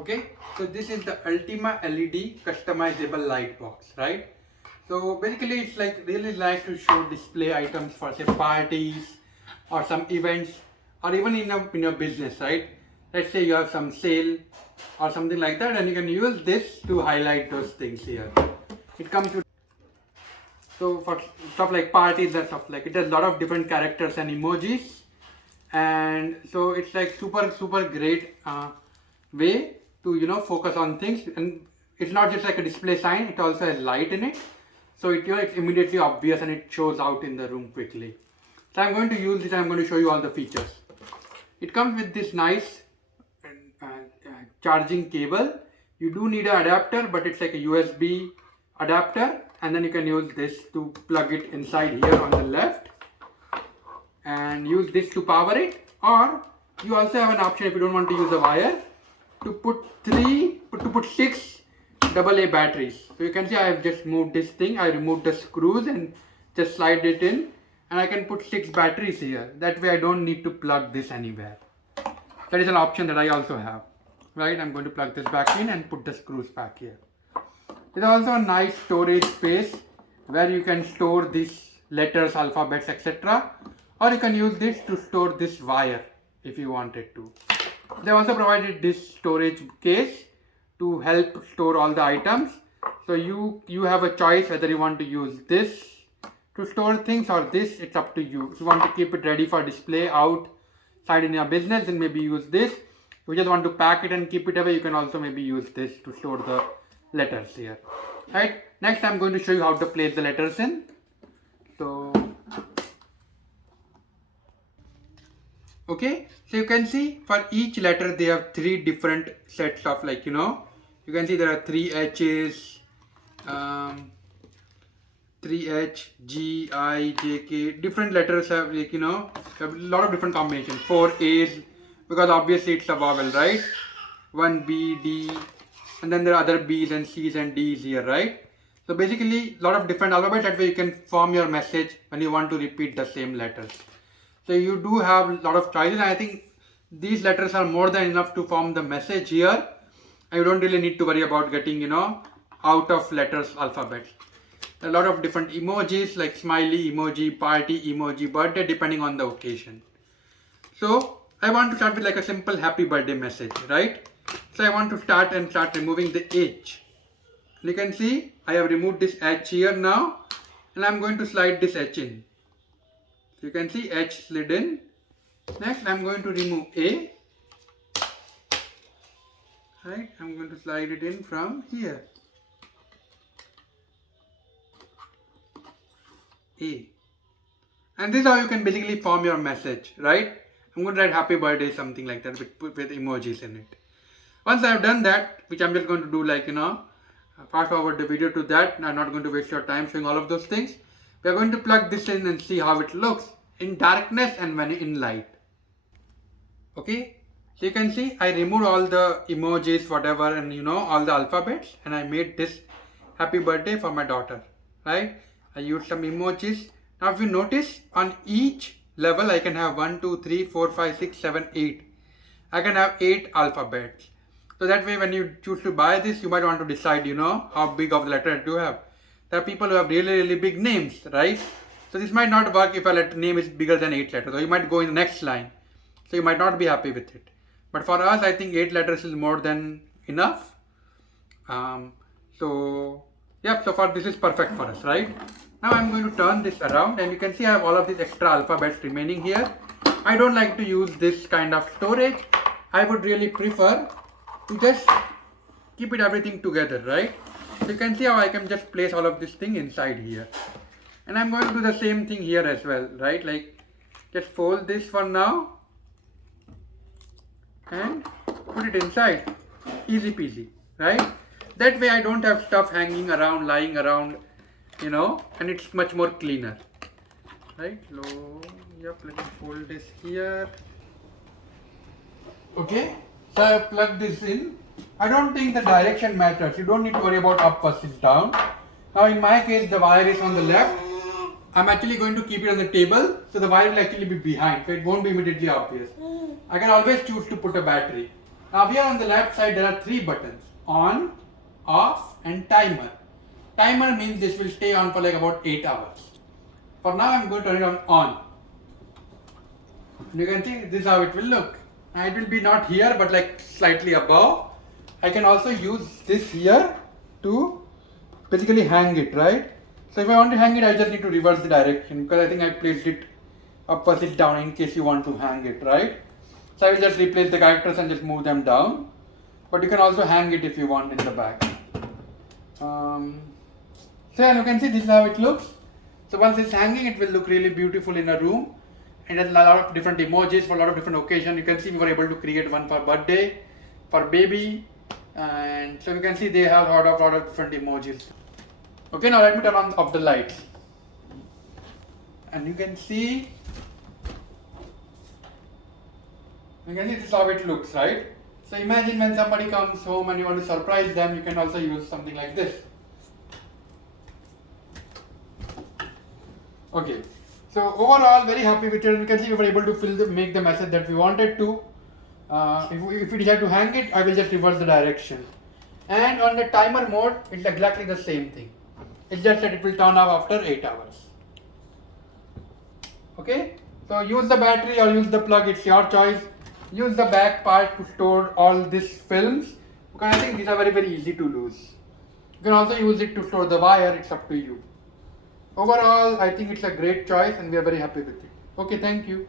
Okay, so this is the Ultima LED customizable light box, right? So basically it's like really nice to show display items for say parties or some events or even in your business, right? Let's say you have some sale or something like that, and you can use this to highlight those things here. It comes with, so for stuff like parties and stuff like it has a lot of different characters and emojis, and so it's like super great way to focus on things. And it's not just like a display sign, it also has light in it, so it's immediately obvious and it shows out in the room quickly. So I'm going to use this and I'm going to show you all the features. It comes with this nice charging cable. You do need an adapter, but it's like a USB adapter, and then you can use this to plug it inside here on the left and use this to power it. Or you also have an option, if you don't want to use a wire, to put 6 AA batteries. So you can see I have just moved this thing, I removed the screws and just slide it in, and I can put 6 batteries here. That way I don't need to plug this anywhere. That is an option that I also have, right? I'm going to plug this back in and put the screws back here. There's also a nice storage space where you can store these letters, alphabets, etc. Or you can use this to store this wire if you wanted to. They also provided this storage case to help store all the items. So you have a choice whether you want to use this to store things or this. It's up to you. If you want to keep it ready for display outside in your business, then maybe use this. If you just want to pack it and keep it away, you can also maybe use this to store the letters here. Right. Next, I'm going to show you how to place the letters in. So okay, so you can see for each letter they have 3 different sets of, like, you can see there are 3 H's, 3 H, G, I, J, K. Different letters have, like, have a lot of different combinations. 4 A's, because obviously it's a vowel, right? 1 B, D, and then there are other B's and C's and D's here, right? So basically a lot of different alphabets. That way you can form your message when you want to repeat the same letters. So you do have a lot of choices, and I think these letters are more than enough to form the message here. And you don't really need to worry about getting, out of letters alphabets. A lot of different emojis like smiley emoji, party emoji, birthday, depending on the occasion. So I want to start with like a simple happy birthday message, right? So I want to start removing the H. You can see I have removed this H here now, and I'm going to slide this H in. So you can see H slid in. Next I'm going to remove A. Right, I'm going to slide it in from here. A. And this is how you can basically form your message, right? I'm going to write happy birthday, something like that, with emojis in it. Once I have done that, which I'm just going to do, like, fast forward the video to that. I'm not going to waste your time showing all of those things. We are going to plug this in and see how it looks in darkness and when in light. Okay, so you can see I removed all the emojis, whatever, and all the alphabets, and I made this happy birthday for my daughter, right? I used some emojis. Now if you notice, on each level I can have 1, 2, 3, 4, 5, 6, 7, 8. I can have 8 alphabets. So that way when you choose to buy this, you might want to decide, how big of the letter to have. There are people who have really big names, right? So this might not work if a name is bigger than 8 letters. So you might go in the next line. So you might not be happy with it. But for us, I think 8 letters is more than enough. So far this is perfect for us, right? Now I'm going to turn this around, and you can see I have all of these extra alphabets remaining here. I don't like to use this kind of storage. I would really prefer to just keep everything together, right? So you can see how I can just place all of this thing inside here. And I'm going to do the same thing here as well, right? Like, just fold this for now and put it inside. Easy peasy, right? That way I don't have stuff hanging around, lying around, and it's much more cleaner, right? Let me fold this here. Okay, so I have plugged this in. I don't think the direction matters. You don't need to worry about up versus down. Now in my case, the wire is on the left. I'm actually going to keep it on the table, so the wire will actually be behind, so it won't be immediately obvious. I can always choose to put a battery. Now here on the left side there are 3 buttons: on, off and timer. Timer means this will stay on for like about 8 hours. For now I'm going to turn it on. And you can see this is how it will look. Now it will be not here but like slightly above. I can also use this here to basically hang it, right? So if I want to hang it, I just need to reverse the direction because I think I placed it opposite down in case you want to hang it, right? So I will just replace the characters and just move them down. But you can also hang it if you want in the back. So yeah, you can see this is how it looks. So once it's hanging, it will look really beautiful in a room. And there's a lot of different emojis for a lot of different occasions. You can see we were able to create one for birthday, for baby, and so you can see they have a lot of different emojis. Okay, now let me turn on off the lights. And you can see this is how it looks, right? So imagine when somebody comes home and you want to surprise them, you can also use something like this. Okay, so overall very happy with it. You can see we were able to make the message that we wanted to. If we decide to hang it, I will just reverse the direction. And on the timer mode, it's exactly the same thing. It's just that it will turn off after 8 hours. Okay, so use the battery or use the plug, it's your choice. Use the back part to store all these films because I think these are very easy to lose. You can also use it to store the wire, it's up to you. Overall, I think it's a great choice and we are very happy with it. Okay, thank you.